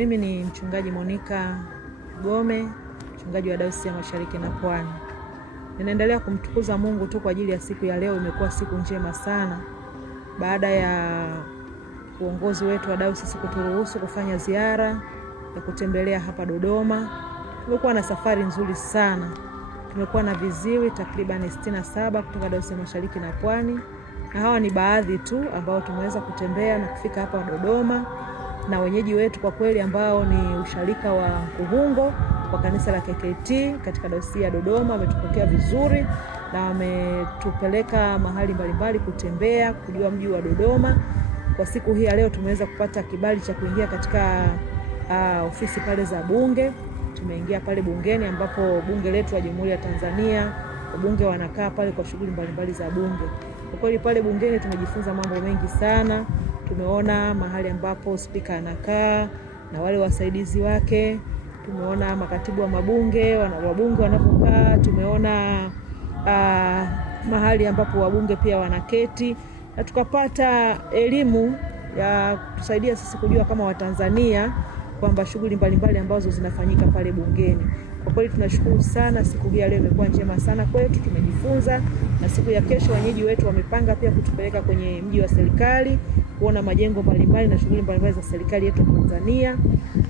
Mimi ni mchungaji Monica Gome, mchungaji wa Dayosisi ya Mashariki na Pwani. Ninaendelea kumtukuza Mungu tu kwa ajili ya siku ya leo. Imekuwa siku njema sana. Baada ya uongozi wetu wa Dayosisi kuturuhusu kufanya ziara ya kutembelea hapa Dodoma, tumekuwa na safari nzuri sana. Tumekuwa na viziwi takriban 67 kutoka Dayosisi ya Mashariki na Pwani. Na hawa ni baadhi tu ambao tumeweza kutembea na kufika hapa Dodoma, na wenyeji wetu kwa kweli ambao ni usharika wa Kuhungo kwa kanisa la KKT katika Dayosisi ya Dodoma wametupokea vizuri na wametupeleka mahali mbalimbali kutembea, kujua mji wa Dodoma. Kwa siku hii ya leo tumeweza kupata kibali cha kuingia katika ofisi pale za bunge. Tumeingia pale bungeni ambapo bunge letu la Jamhuri ya Tanzania, wabunge wanakaa pale kwa shughuli mbalimbali za bunge. Kwa kweli pale bungeni tumejifunza mambo mengi sana. Tumeona mahali ambapo spika anakaa na wale wasaidizi wake. Tumeona makatibu wa mabunge, wabunge wanapokaa. Tumeona mahali ambapo wabunge pia wanaketi. Na tukapata elimu ya kusaidia sisi kujua kama Watanzania kwamba shughuli mbalimbali ambazo zinafanyika pale bungeni. Kwa kweli tunashukuru sana, siku hii leo imekuwa njema sana kwetu, tumejifunza. Na siku ya kesho wenyeji wetu wamepanga pia kutupeleka kwenye mji wa serikali kuona majengo mbalimbali na shughuli mbalimbali za serikali yetu Tanzania.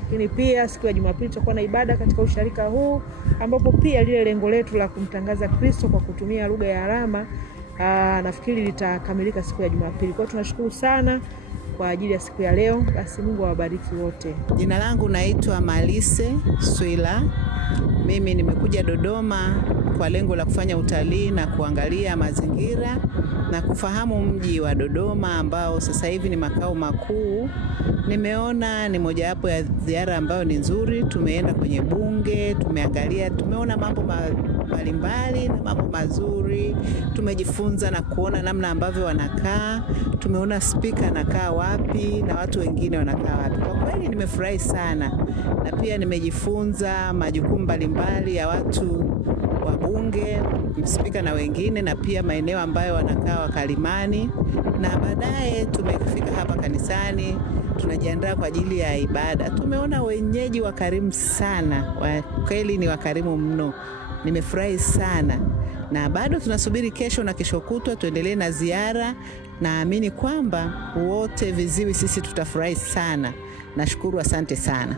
Lakini pia siku ya Jumapili tutakuwa na ibada katika usharika huu ambapo pia lile lengo letu la kumtangaza Kristo kwa kutumia lugha ya alama nafikiri litakamilika siku ya Jumapili. Kwa hiyo tunashukuru sana kwa ajili ya siku ya leo. Basi Mungu awabariki wote. Jina langu naitwa Malise Swila. Mimi nimekuja Dodoma kwa lengo la kufanya utalii na kuangalia mazingira na kufahamu mji wa Dodoma ambao sasa hivi ni makao makuu. Nimeona ni mojawapo ya ziara ambayo ni nzuri. Tumeenda kwenye bunge, tumeangalia, tumeona mambo mbalimbali na mambo mazuri. Tumejifunza na kuona namna ambavyo wanakaa. Tumeona spika anakaa wapi na watu wengine wanakaa wapi. Kwa kweli nimefurahi sana. Na pia nimejifunza majukumu mbalimbali ya watu wa bunge, spika na wengine, na pia maeneo ambayo wanakaa wakalimani. Na baadaye tumefika hapa kanisani, tunajiandaa kwa ajili ya ibada. Tumeona wenyeji wakarimu sana. Kweli ni wakarimu mno. Nimefurahi sana. Na bado tunasubiri kesho na kesho kutwa tuendelee na ziara. Naamini kwamba wote viziwi sisi tutafurahi sana. Nashukuru, asante sana.